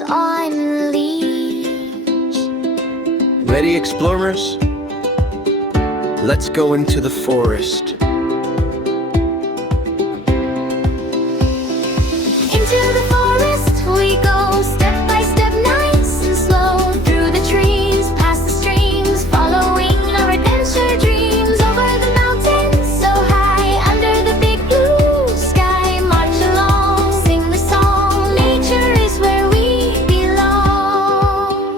us on leash. Ready, explorers? Let's go into the forest. Into the forest we go, step by step, nice and slow. Through the trees, past the streams, following our adventure dreams. Over the mountains, so high, under the big blue sky. March along, sing the song, nature is where we belong.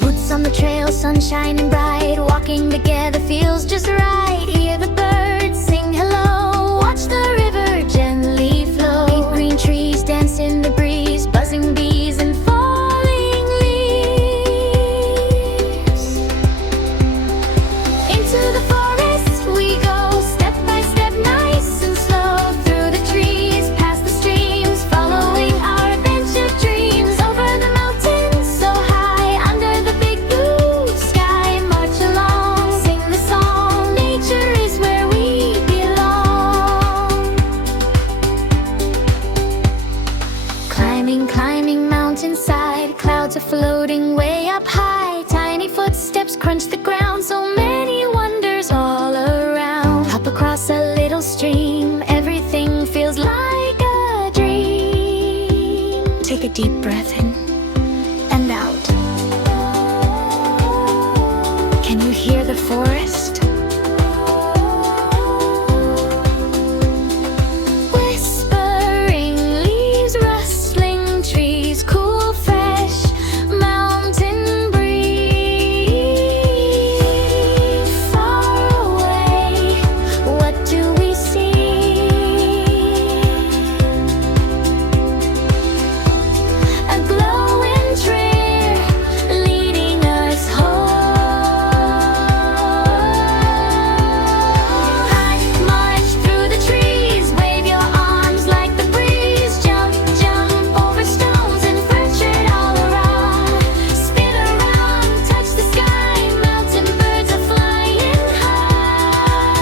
Boots on the trail, sun shining bright. Walking together feels just right. Hear the birds sing hello, watch the river gently flow. Big green trees dance in the breeze, buzzing bees and falling leaves. Into the forest we go, step by step, nice and slow. Through the trees, past the streams, following our adventure dreams. Over the mountains, so high, under the big blue sky. March along, sing the song, nature is where we belong. Climbing, climbing mountainside, clouds are floating way up high. Tiny footsteps crunch the ground, so many wonders all around. Hop across a little stream, everything feels like a dream. Take a deep breath in and out. Can you hear the forest? Whispering leaves, rustling trees, cool, fresh mountain breeze. Far away, what do we see? A glowing trail leading us home. March through the trees, wave your arms like the breeze. Jump, jump over stones and perch it all around. Spin around, touch the sky, mountain birds are flying high.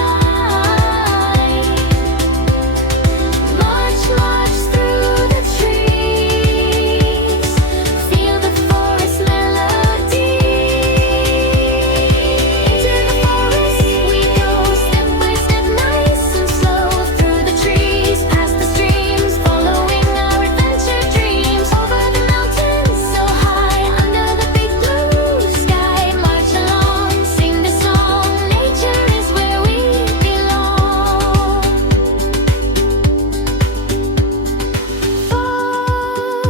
March, march through the trees, feel the forest melody. Into the forest we go, step by step, nice and slow. Through the trees, past the streams, following our adventure dreams. Over the mountains, so high, under the big blue sky. March along, sing the song, nature is where we belong.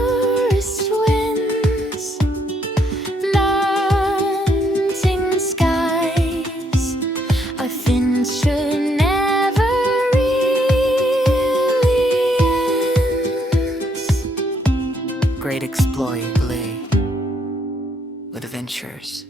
Forest winds, dancing skies, our fins should never really end. Great exploring play with adventures.